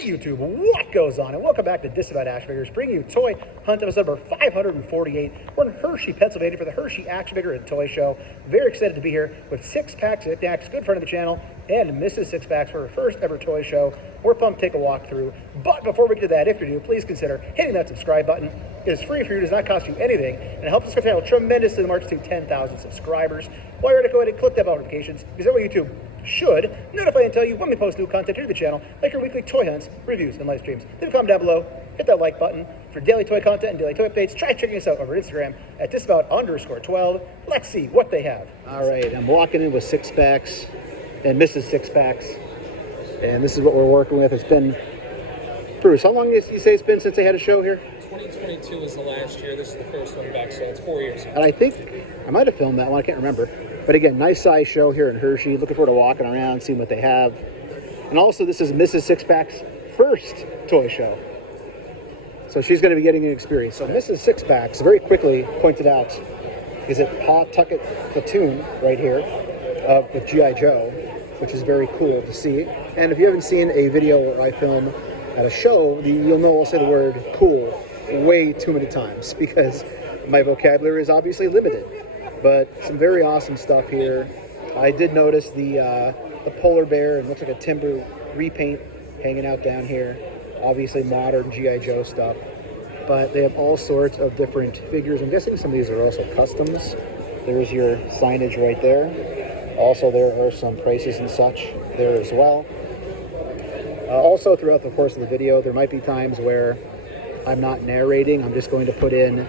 Hey YouTube, what goes on? And welcome back to Disavowed Action Figures, bringing you Toy Hunt episode number 548. We're in Hershey, Pennsylvania for the Hershey Action Figure and Toy Show. Very excited to be here with SixPacks&KnickKnacks, good friend of the channel, and Mrs. Sixpacks for her first ever toy show. We're pumped to take a walk through. But before we get to that, if you're new, please consider hitting that subscribe button. It is free for you, does not cost you anything, and it helps us channel tremendously in the march to 10,000 subscribers. While you're at it, go ahead and click that bell notifications, because that way YouTube should notify and tell you when we post new content here to the channel, like our weekly toy hunts, reviews, and live streams. Leave a comment down below, hit that like button for daily toy content and daily toy updates. Try checking us out over Instagram at Disavowed_12. Let's see what they have. All right, I'm walking in with Sixpacks and Mrs. Sixpacks, and this is what we're working with. It's been, Bruce, how long did you say it's been since they had a show here? 2022 was the last year. This is the first one back, so it's 4 years. And I think I might have filmed that one. I can't remember. But again, nice size show here in Hershey. Looking forward to walking around, seeing what they have. And also, this is Mrs. Sixpack's first toy show. So she's going to be getting an experience. So Mrs. Sixpacks very quickly pointed out, is it Pawtucket platoon right here with G.I. Joe, which is very cool to see. And if you haven't seen a video where I film at a show, you'll know I'll say the word cool way too many times because my vocabulary is obviously limited. But some very awesome stuff here. I did notice the polar bear and looks like a timber repaint hanging out down here. Obviously modern G.I. Joe stuff. But they have all sorts of different figures. I'm guessing some of these are also customs. There's your signage right there. Also, there are some prices and such there as well. Also, throughout the course of the video, there might be times where I'm not narrating. I'm just going to put in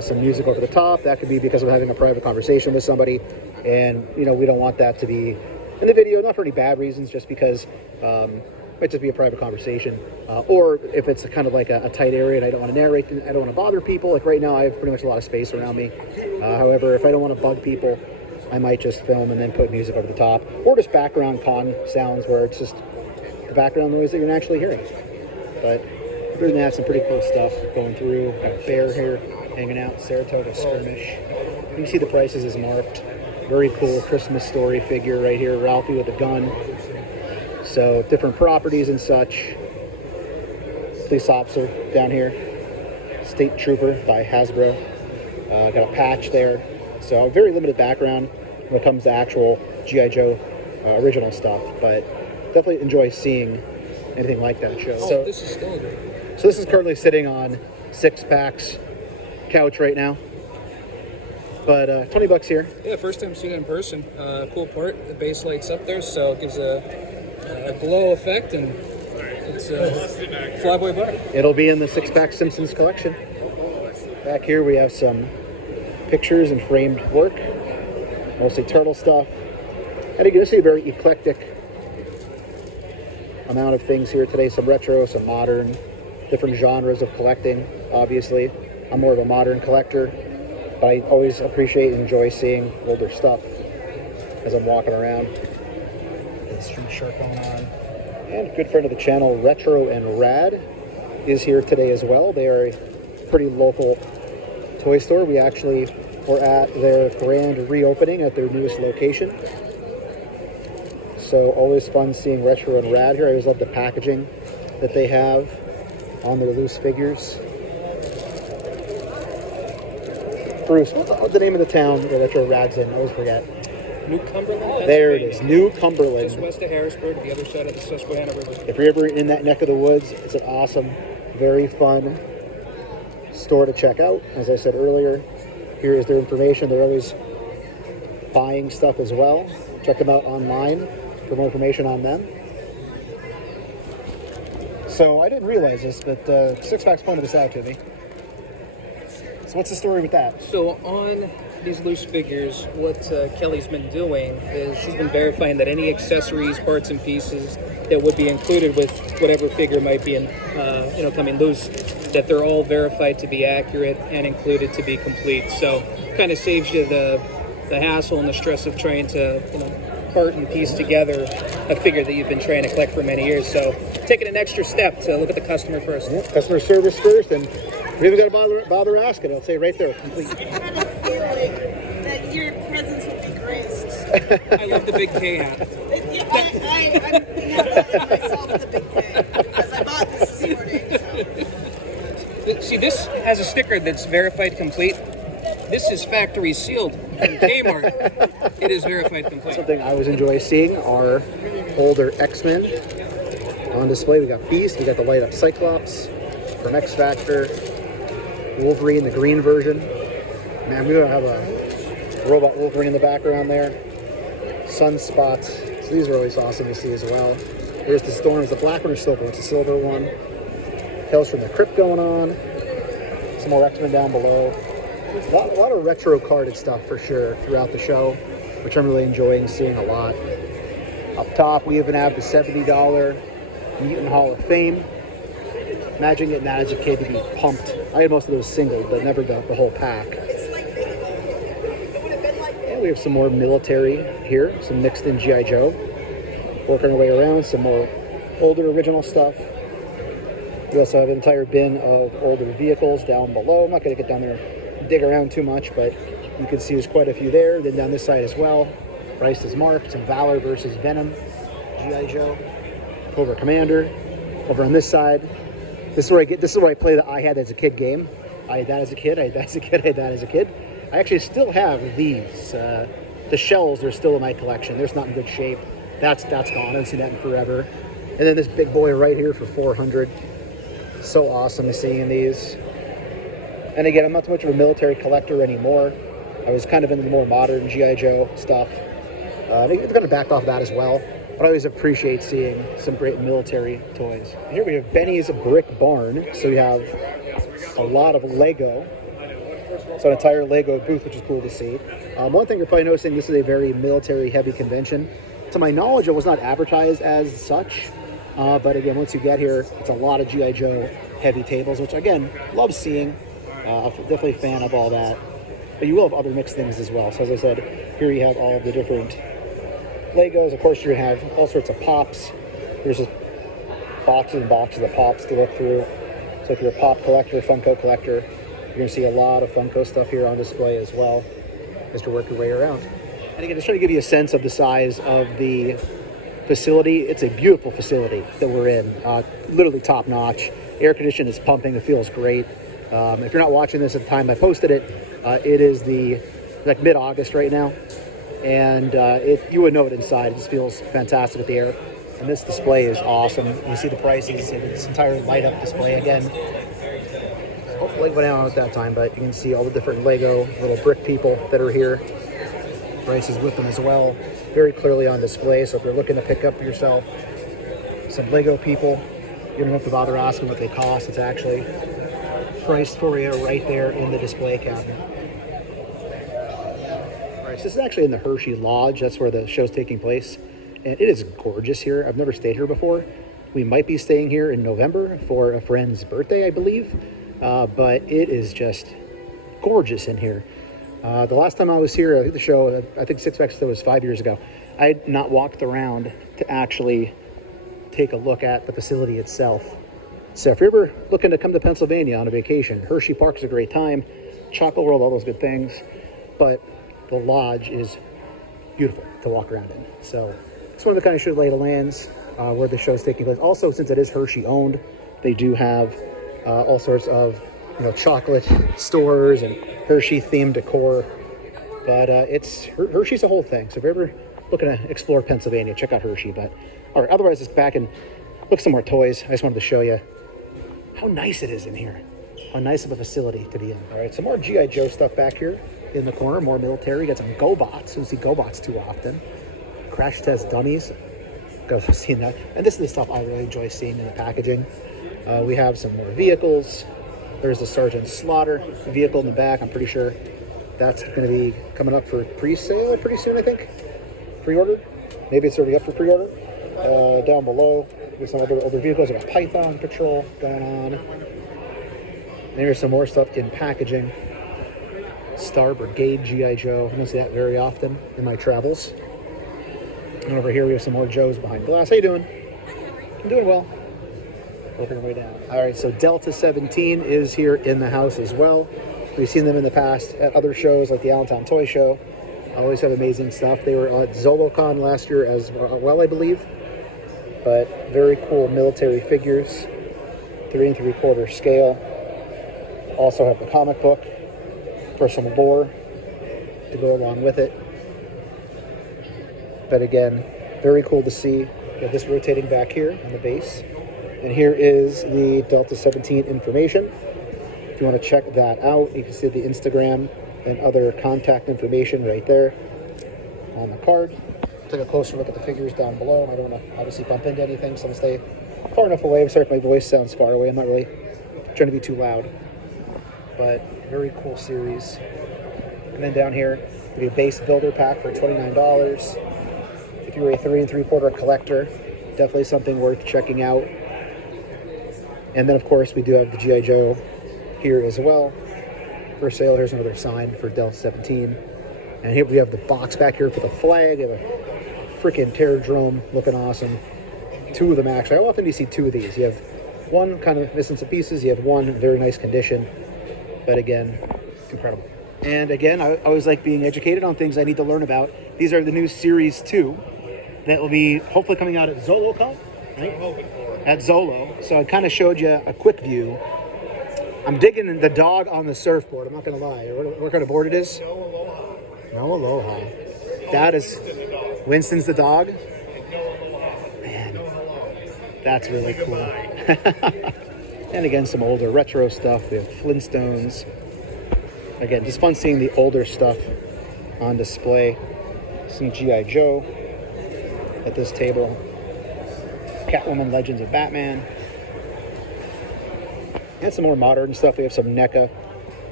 some music over the top. That could be because I'm having a private conversation with somebody, and we don't want that to be in the video, not for any bad reasons, just because it might just be a private conversation, or if it's kind of like a tight area and I don't want to narrate, I don't want to bother people. Like right now I have pretty much a lot of space around me. However, if I don't want to bug people, I might just film and then put music over the top, or just background con sounds where it's just the background noise that you're naturally hearing. But other than that, some pretty cool stuff going through. Got a bear here hanging out, Saratoga Skirmish. You see the prices is marked. Very cool Christmas Story figure right here, Ralphie with a gun. So different properties and such. Police officer down here. State Trooper by Hasbro. Got a patch there. So a very limited background when it comes to actual G.I. Joe original stuff, but definitely enjoy seeing anything like that show. Oh, so this is still good. So this is currently sitting on Sixpacks couch right now, but $20 here. Yeah, first time seeing it in person. Cool part, the base lights up there, so it gives a glow effect, and it's a flyboy bar. It'll be in the Sixpack Simpsons collection. Back here we have some pictures and framed work, mostly turtle stuff, and you can see a very eclectic amount of things here today. Some retro, some modern, different genres of collecting. Obviously I'm more of a modern collector, but I always appreciate and enjoy seeing older stuff as I'm walking around. And street shirt going on. And a good friend of the channel, Retro and Rad, is here today as well. They are a pretty local toy store. We actually were at their grand reopening at their newest location. So always fun seeing Retro and Rad here. I always love the packaging that they have on their loose figures. Bruce, what's the name of the town that Retro Rad's in? I always forget. New Cumberland. There it is, New Cumberland. Just west of Harrisburg, the other side of the Susquehanna River. If you're ever in that neck of the woods, it's an awesome, very fun store to check out. As I said earlier, here is their information. They're always buying stuff as well. Check them out online for more information on them. So I didn't realize this, but Sixpacks pointed this out to me. So what's the story with that? So on these loose figures, what Kelly's been doing is she's been verifying that any accessories, parts, and pieces that would be included with whatever figure might be in, coming loose, that they're all verified to be accurate and included to be complete. So kind of saves you the hassle and the stress of trying to, part and piece together a figure that you've been trying to collect for many years. So taking an extra step to look at the customer first. Yeah, customer service first, and we haven't got to bother asking. I'll say right there, complete. I had a feeling that your presence would be graced. I love the big K hat. I'm now myself the big K because I bought See, this has a sticker that's verified complete. This is factory sealed from Kmart. It is verified complete. Something I always enjoy seeing are older X-Men on display. We got Beast, we got the light up Cyclops from X Factor, Wolverine, the green version. Man, we don't have a robot Wolverine in the background there. Sunspots. So these are always awesome to see as well. Here's the Storm. It's the black one or silver? It's a silver one. Tales from the Crypt going on. Some more X-Men down below. A lot of retro carded stuff for sure throughout the show, which I'm really enjoying seeing a lot. Up top, we even have the $70 Mutant Hall of Fame. Imagine getting that as a kid to be pumped. I had most of those singled, but never got the whole pack. And we have some more military here, some mixed in G.I. Joe. Working our way around, some more older original stuff. We also have an entire bin of older vehicles down below. I'm not going to get down there and dig around too much, but you can see there's quite a few there. Then down this side as well, Bryce is marked, some Valor versus Venom, G.I. Joe, Cobra Commander. Over on this side, this is where I play the I Had As a Kid game. I had that as a kid, I had that as a kid, I had that as a kid. I actually still have these. The shells are still in my collection. They're just not in good shape. That's gone. I haven't seen that in forever. And then this big boy right here for $400. So awesome seeing these. And again, I'm not too much of a military collector anymore. I was kind of into the more modern G.I. Joe stuff. It's kind of backed off of that as well. But I always appreciate seeing some great military toys. Here we have Benny's Brick Barn. So we have a lot of Lego. So an entire Lego booth, which is cool to see. One thing you're probably noticing, this is a very military heavy convention. To my knowledge, it was not advertised as such. But again, once you get here, it's a lot of G.I. Joe heavy tables, which again, love seeing. Definitely a fan of all that. But you will have other mixed things as well. So as I said, here you have all of the different Legos. Of course, you have all sorts of Pops. There's just boxes and boxes of Pops to look through. So if you're a Pop collector, Funko collector, you're going to see a lot of Funko stuff here on display as well as to work your way around. And again, just trying to give you a sense of the size of the facility. It's a beautiful facility that we're in. Literally top notch. Air conditioning is pumping. It feels great. If you're not watching this at the time I posted it, it is like mid-August right now. And you would know it inside. It just feels fantastic with the air. And this display is awesome. You see the prices. This entire light-up display again. Hopefully it went out at that time, but you can see all the different Lego little brick people that are here. Prices with them as well. Very clearly on display. So if you're looking to pick up yourself some Lego people, you don't have to bother asking what they cost. It's actually priced for you right there in the display cabinet. All right, so this is actually in the Hershey Lodge. That's where the show's taking place. And it is gorgeous here. I've never stayed here before. We might be staying here in November for a friend's birthday, I believe. But it is just gorgeous in here. The last time I was here, I think the show, I think SixPacks was 5 years ago. I had not walked around to actually take a look at the facility itself. So if you're ever looking to come to Pennsylvania on a vacation, Hershey Park is a great time. Chocolate World, all those good things. But the lodge is beautiful to walk around in. So just wanted to kind of show the lay of the lands where the show's taking place. Also, since it is Hershey owned, they do have all sorts of chocolate stores and Hershey themed decor. But Hershey's a whole thing. So if you're ever looking to explore Pennsylvania, check out Hershey. But all right, otherwise, let's back and look at some more toys. I just wanted to show you how nice it is in here. How nice of a facility to be in. All right, some more G.I. Joe stuff back here in the corner, more military. Got some GoBots. Don't see GoBots too often. Crash test dummies. I've seen that. And this is the stuff I really enjoy seeing in the packaging. We have some more vehicles. There's the Sergeant Slaughter vehicle in the back. I'm pretty sure that's going to be coming up for pre-sale pretty soon, I think. Pre-order. Maybe it's already up for pre-order. Down below, there's some older vehicles. We've got Python Patrol going on. And here's some more stuff in packaging. Star Brigade G.I. Joe. I don't see that very often in my travels. And over here we have some more Joes behind glass. How you doing? I'm doing well. Working our way down. All right, so Delta 17 is here in the house as well. We've seen them in the past at other shows like the Allentown Toy Show. Always have amazing stuff. They were at ZoloCon last year as well, I believe. But very cool military figures, 3 3/4 scale. Also have the comic book for some lore to go along with it. But again, very cool to see. We have this rotating back here on the base. And here is the Delta 17 information. If you want to check that out, you can see the Instagram and other contact information right there on the card. Take a closer look at the figures down below. I don't want to obviously bump into anything, so I'm going to stay far enough away. I'm sorry if my voice sounds far away. I'm not really trying to be too loud. But very cool series. And then down here, we have a base builder pack for $29. If you're a 3 3/4 collector, definitely something worth checking out. And then, of course, we do have the G.I. Joe here as well for sale. Here's another sign for Delta 17. And here we have the box back here for the flag. We have a freaking Terrordrome looking awesome. Two of them, actually. How often do you see two of these? You have one kind of missing some pieces. You have one in very nice condition. But again, incredible. And again, I always like being educated on things I need to learn about. These are the new Series 2 that will be hopefully coming out at ZoloCon, right? At Zolo. So I kind of showed you a quick view. I'm digging the dog on the surfboard. I'm not going to lie. What kind of board it is? No Aloha. No Aloha. That is Winston's the dog? Man, that's really cool. And again, some older retro stuff. We have Flintstones. Again, just fun seeing the older stuff on display. Some G.I. Joe at this table. Catwoman, Legends of Batman. And some more modern stuff. We have some NECA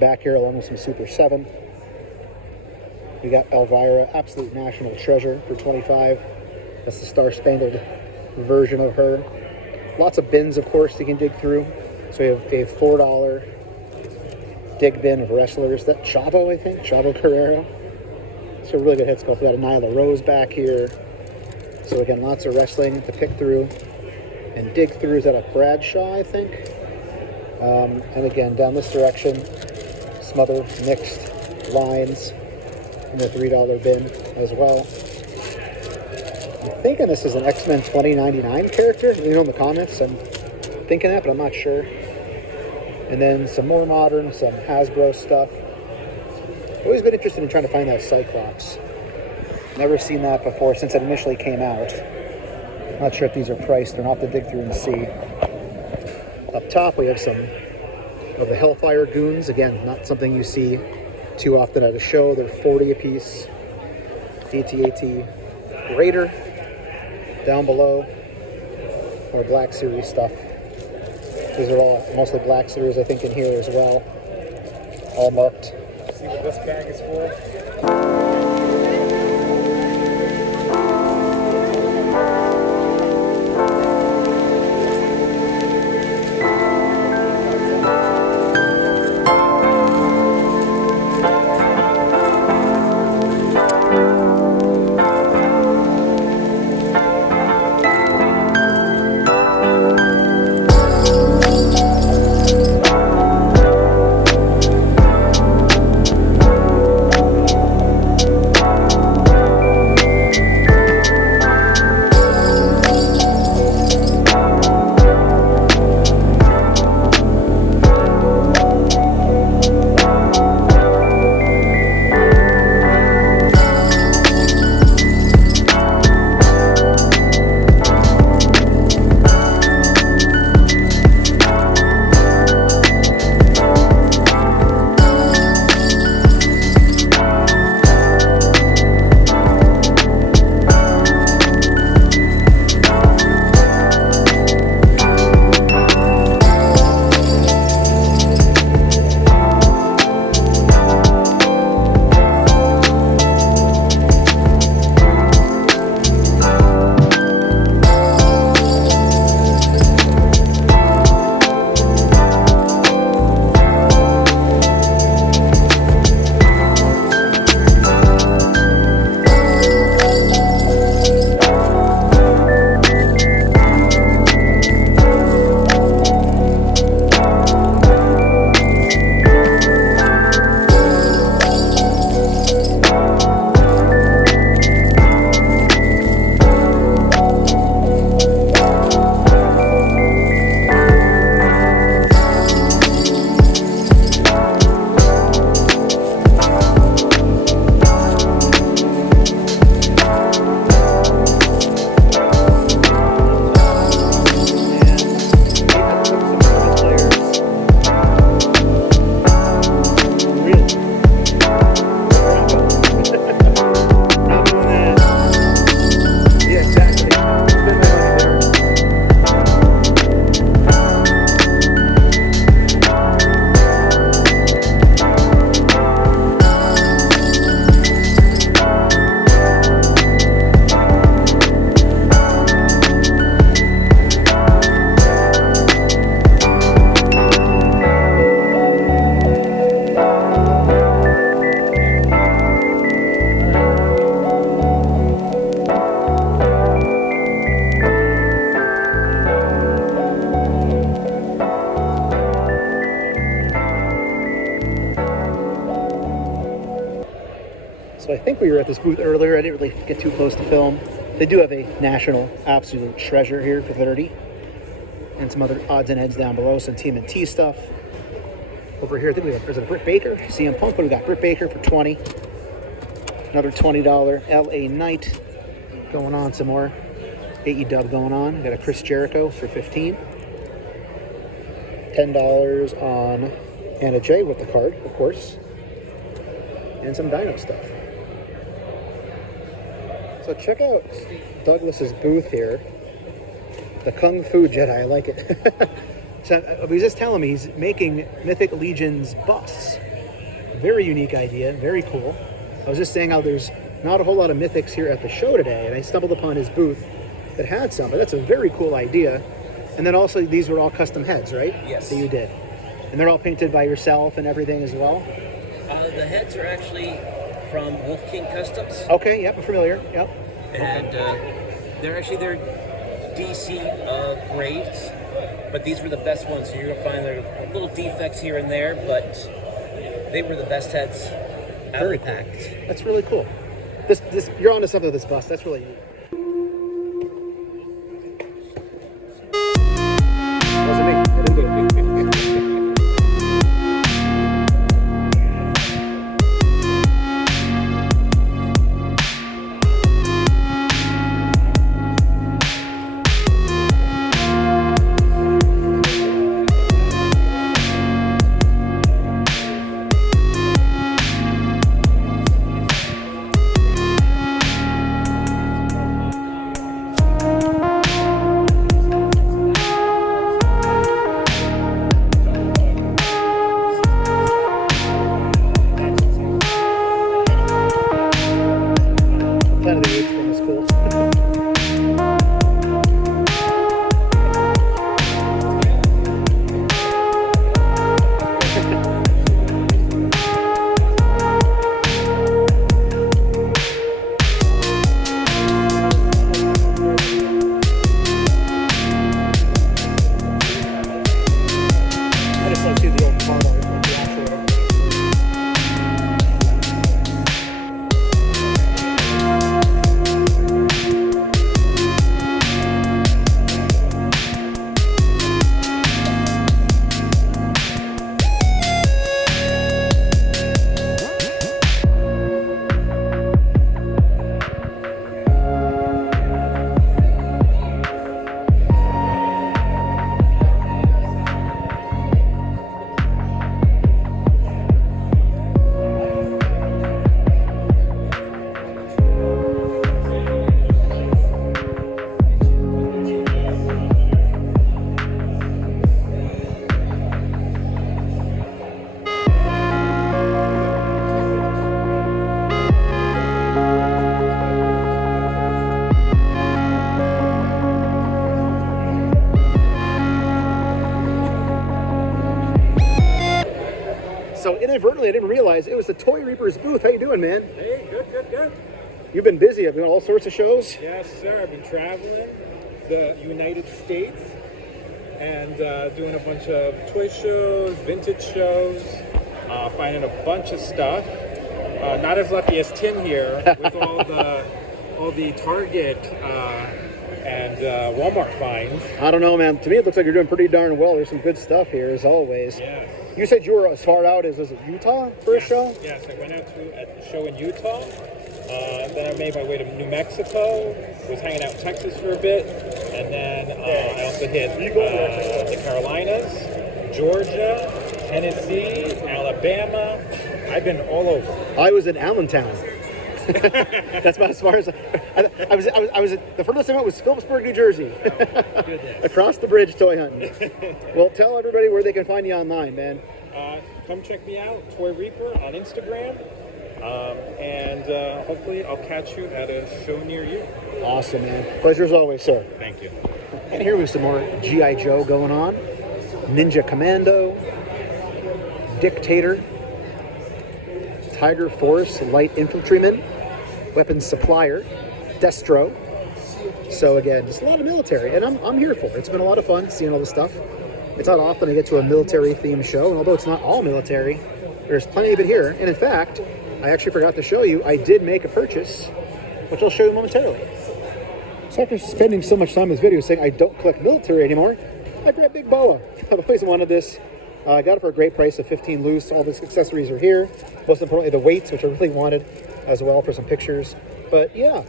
back here along with some Super 7. We got Elvira, Absolute National Treasure for $25. That's the Star-Spangled version of her. Lots of bins, of course, you can dig through. So we have a $4 dig bin of wrestlers. That Chavo, I think? Chavo Guerrero. It's a really good head sculpt. We got a Nyla Rose back here. So again, lots of wrestling to pick through and dig through. Is that a Bradshaw, I think? And again, down this direction, some other mixed lines in the $3 bin as well. I'm thinking this is an X-Men 2099 character. You know, in the comments, I'm thinking that, but I'm not sure. And then some more modern, some Hasbro stuff. Always been interested in trying to find that Cyclops. Never seen that before since it initially came out. Not sure if these are priced or not, to dig through and see. Up top, we have some of the Hellfire Goons. Again, not something you see too often at a show. They're 40 a piece. AT-AT Raider down below. More Black Series stuff. These are all mostly Black Series, I think, in here as well. All marked. See what this bag is for? So I think we were at this booth earlier. I didn't really get too close to film. They do have a national absolute treasure here for 30. And some other odds and ends down below, some TMNT stuff. Over here, I think we have, there's a Britt Baker, CM Punk, but we got Britt Baker for 20. Another $20 LA Knight going on, some more AEW going on. We got a Chris Jericho for 15. $10 on Anna Jay with the card, of course. And some Dino stuff. So check out Douglas's booth here. The Kung Fu Jedi, I like it. So he was just telling me he's making Mythic Legion's busts. Very unique idea, very cool. I was just saying how there's not a whole lot of Mythics here at the show today, and I stumbled upon his booth that had some, but that's a very cool idea. And then also these were all custom heads, right? Yes. That you did. And they're all painted by yourself and everything as well? The heads are actually from Wolf King Customs. Okay, yep, I'm familiar, yep. And they're DC graves, but these were the best ones. So you're gonna find there are little defects here and there, but they were the best heads out of the pack. That's really cool. This you're onto something with this bust. That's really neat. Wasn't me. I didn't do it. So inadvertently, I didn't realize it was the Toy Reaper's booth. How you doing, man? Hey, good. You've been busy. I've been on all sorts of shows. Yes, sir. I've been traveling the United States and doing a bunch of toy shows, vintage shows, finding a bunch of stuff. Not as lucky as Tim here with all the Target and Walmart finds. I don't know, man. To me, it looks like you're doing pretty darn well. There's some good stuff here, as always. Yes. You said you were as far out as, was it Utah for a show? Yes, I went out to a show in Utah. Then I made my way to New Mexico. Was hanging out in Texas for a bit. And then I also hit the Carolinas, Georgia, Tennessee, Alabama. I've been all over. I was in Allentown. That's about as far as I was. The furthest I went was Phillipsburg, New Jersey. Across the bridge, toy hunting. Well, tell everybody where they can find you online, man. Come check me out, Toy Reaper on Instagram, and hopefully I'll catch you at a show near you. Awesome, man. Pleasure as always, sir. Thank you. And here we have some more G.I. Joe going on. Ninja Commando, Dictator, Tiger Force, Light Infantryman, Weapons Supplier, Destro. So again, just a lot of military, and I'm here for it. It's been a lot of fun seeing all this stuff. It's not often I get to a military-themed show, and although it's not all military, there's plenty of it here. And in fact, I actually forgot to show you, I did make a purchase, which I'll show you momentarily. So after spending so much time in this video saying I don't collect military anymore, I grabbed Big Boa. I've always wanted this. I got it for a great price of 15 loose. All the accessories are here. Most importantly, the weights, which I really wanted as well for some pictures. But yeah,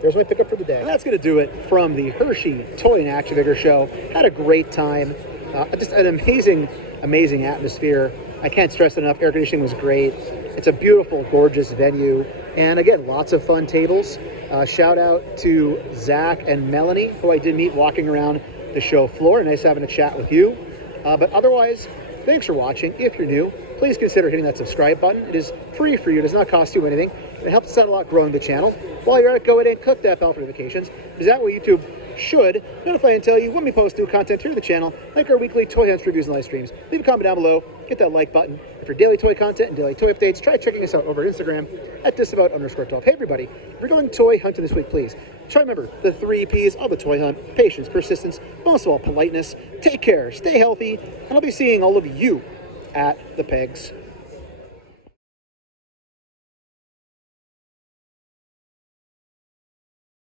there's my pickup for the day. And that's going to do it from the Hershey Toy and Action Figure Show. Had a great time. Just an amazing atmosphere. I can't stress it enough. Air conditioning was great. It's a beautiful, gorgeous venue. And again, lots of fun tables. Shout out to Zach and Melanie, who I did meet walking around the show floor. Nice having a chat with you. But otherwise, thanks for watching. If you're new, please consider hitting that subscribe button. It is free for you. It does not cost you anything. It helps us out a lot growing the channel. While you're at it, go ahead and click that bell for notifications, because that way YouTube should notify and tell you when we post new content here to the channel, like our weekly toy hunts, reviews, and live streams. Leave a comment down below. Hit that like button. For daily toy content and daily toy updates, try checking us out over at Instagram at Disavowed_12. Hey everybody, if you're going toy hunting this week, please try to remember the 3 P's of the toy hunt: patience, persistence, most of all politeness. Take care, stay healthy, and I'll be seeing all of you at the pegs.